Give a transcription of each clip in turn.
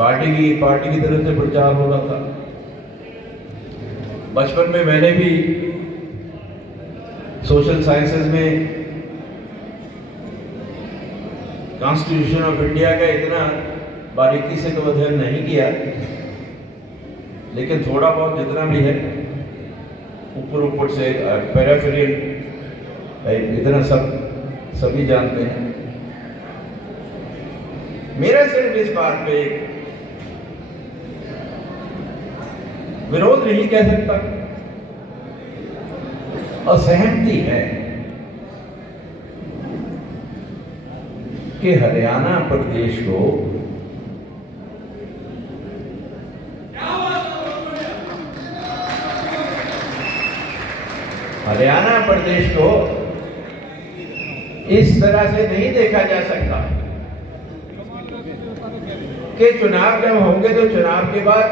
Party की तरफ से प्रचार हो रहा था। बचपन में मैंने भी सोशल साइंसेज में कॉन्स्टिट्यूशन ऑफ इंडिया का इतना बारीकी से तो अध्ययन नहीं किया, लेकिन थोड़ा बहुत जितना भी है ऊपर से पेरिफेरल इतना सभी जानते हैं। मेरा सिर्फ इस बात पे विरोध नहीं कह सकता, असहमति है कि हरियाणा प्रदेश को इस तरह से नहीं देखा जा सकता कि चुनाव जब होंगे तो चुनाव के बाद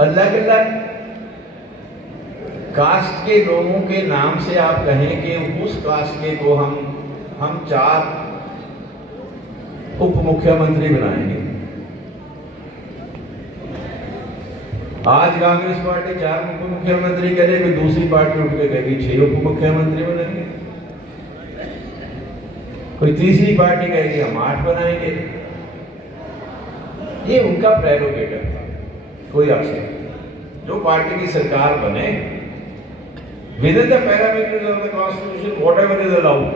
अलग अलग कास्ट के लोगों के नाम से आप कहें कि उस कास्ट के को हम 4 उप मुख्यमंत्री बनाएंगे। आज कांग्रेस पार्टी 4 उप मुख्यमंत्री करे, कोई दूसरी पार्टी उठ के कहेगी 6 उप मुख्यमंत्री बनेंगे, कोई तीसरी पार्टी कहेगी हम 8 बनाएंगे। ये उनका प्रेरोगेटिव है, कोई अवसर जो पार्टी की सरकार बने within the parameters of the constitution, whatever is allowed,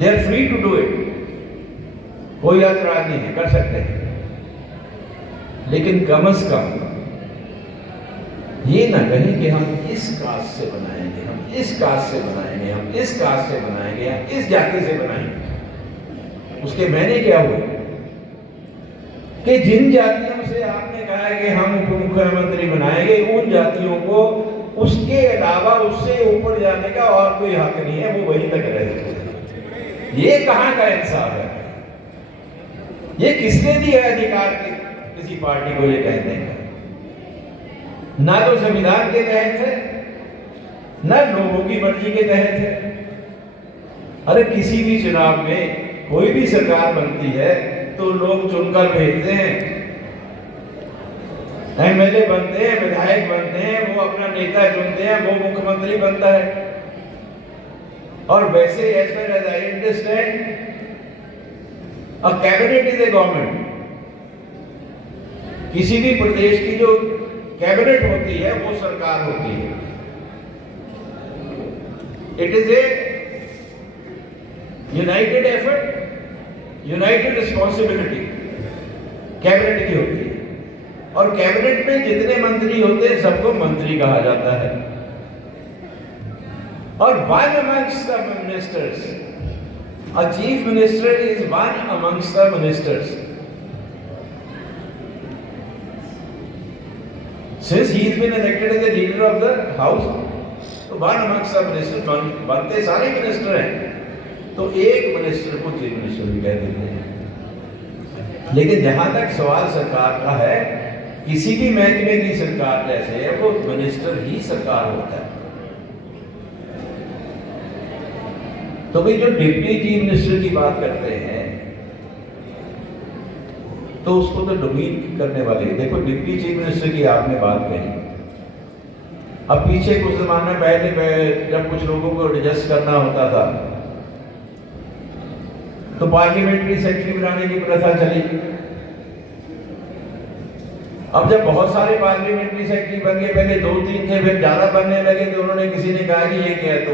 they are free to do it, कोई ऐतराज नहीं है, कर सकते हैं। लेकिन कम से कम ये ना कहें कि हम इस कास्ट से बनाएंगे, हम इस कास्ट से बनाएंगे, हम इस कास्ट से बनाएंगे, हम इस जाति से बनाएंगे। उसके मैंने क्या हुए कि जिन जातियों से आपने कहा है कि हम उप मुख्यमंत्री बनाएंगे, उन जातियों को उसके अलावा उससे ऊपर जाने का और कोई हक नहीं है, वो वहीं तक रहे। ये कहां का इंसाफ है? ये किसने दिया अधिकार किसी पार्टी को ये कहने का? ना तो संविधान के तहत है, ना लोगों की मर्जी के तहत है। अरे किसी भी चुनाव में कोई भी सरकार बनती है तो लोग चुनकर भेजते हैं, एमएलए बनते हैं, विधायक बनते हैं, वो अपना नेता चुनते हैं, वो मुख्यमंत्री बनता है। और वैसे as far as I understand, a cabinet is a government. किसी भी प्रदेश की जो कैबिनेट होती है वो सरकार होती है। It is a United effort, United responsibility cabinet की होती है। और कैबिनेट में जितने मंत्री होते हैं सबको मंत्री कहा जाता है। और one amongst the ministers, a chief minister is one amongst the ministers. Since he has been elected as the leader of the house, तो वन अमंग्स्ट द मिनिस्टर बनते सारे मिनिस्टर हैं, तो एक मिनिस्टर को चीफ मिनिस्टर भी कह देते हैं। लेकिन जहां तक सवाल सरकार का है, किसी भी महकमे की सरकार जैसे है वो मिनिस्टर ही सरकार होता है। तो भाई जो डिप्टी चीफ मिनिस्टर की बात करते हैं तो उसको तो डोमीन करने वाले, देखो डिप्टी चीफ मिनिस्टर की आपने बात कही। अब पीछे कुछ जमाना पहले जब कुछ लोगों को एडजस्ट करना होता था तो पार्लियामेंट्री सेक्रेटरी बनाने की प्रथा चली। अब जब बहुत सारे पार्लियामेंट्री सेक्रेटरी बन गए, पहले 2-3 थे, फिर ज्यादा बनने लगे, तो उन्होंने किसी ने कहा कि ये क्या है, तो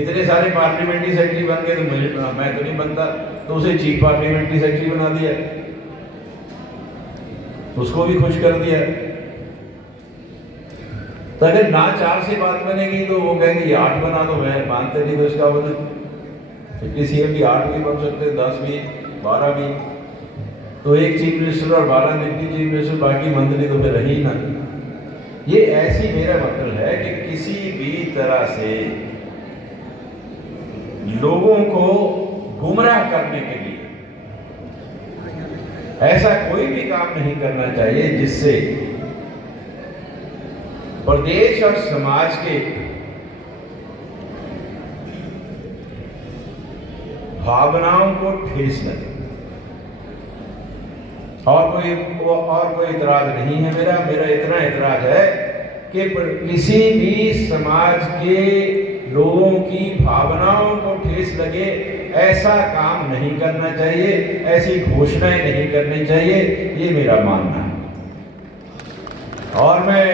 इतने सारे पार्लियामेंट्री सेक्रेटरी बन गए तो मैं तो नहीं बनता, तो उसे चीफ पार्लियामेंट्री सेक्रेटरी बना दिया, उसको भी खुश कर दिया। तो अगर ना 4 से बात बनेगी तो वो कहेंगे ये 8 बना दो, मैं मानते नहीं तो इसका वजन डिप्टी सीएम भी 8 भी बन सकते हैं, 10 भी, 12 भी। तो एक चीफ मिनिस्टर और 12 डिप्टी चीफ मिनिस्टर, बाकी मंत्री तो फिर रही ना। ये ऐसी मेरा मतलब है कि किसी भी तरह से लोगों को गुमराह करने के लिए ऐसा कोई भी काम नहीं करना चाहिए जिससे प्रदेश और समाज के भावनाओं को ठेस न दे। और कोई इतराज नहीं है मेरा इतना इतराज है कि किसी भी समाज के लोगों की भावनाओं को ठेस लगे ऐसा काम नहीं करना चाहिए, ऐसी घोषणाएं नहीं करनी चाहिए, ये मेरा मानना है। और मैं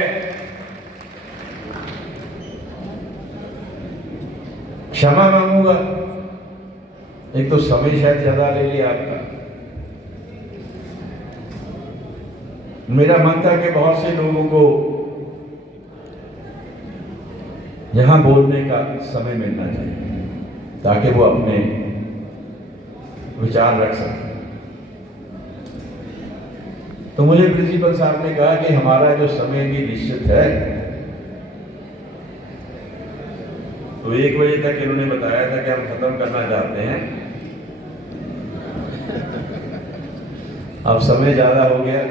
क्षमा मांगूंगा, एक तो समय शायद ज्यादा ले लिया आपका। मेरा मन था कि बहुत से लोगों को यहां बोलने का समय मिलना चाहिए ताकि वो अपने विचार रख सकें। तो मुझे प्रिंसिपल साहब ने कहा कि हमारा जो समय भी निश्चित है, तो 1 बजे तक इन्होंने बताया था कि हम खत्म करना चाहते हैं। अब समय ज्यादा हो गया,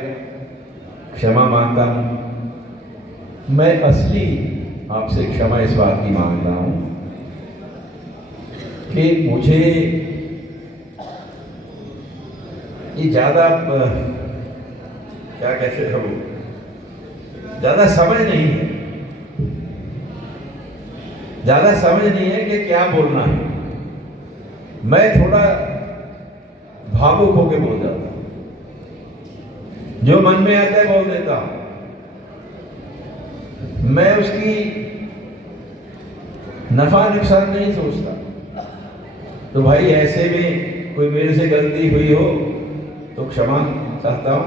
क्षमा मांगता हूं। मैं असली आपसे क्षमा इस बात की मांगता हूं कि मुझे ये ज्यादा क्या कहते हो, ज्यादा समझ नहीं है, ज्यादा समझ नहीं है कि क्या बोलना है। मैं थोड़ा भावुक होकर बोल जाता हूं, जो मन में आता है बोल देता हूं। मैं उसकी नफा नुकसान नहीं सोचता। तो भाई ऐसे में कोई मेरे से गलती हुई हो तो क्षमा चाहता हूं।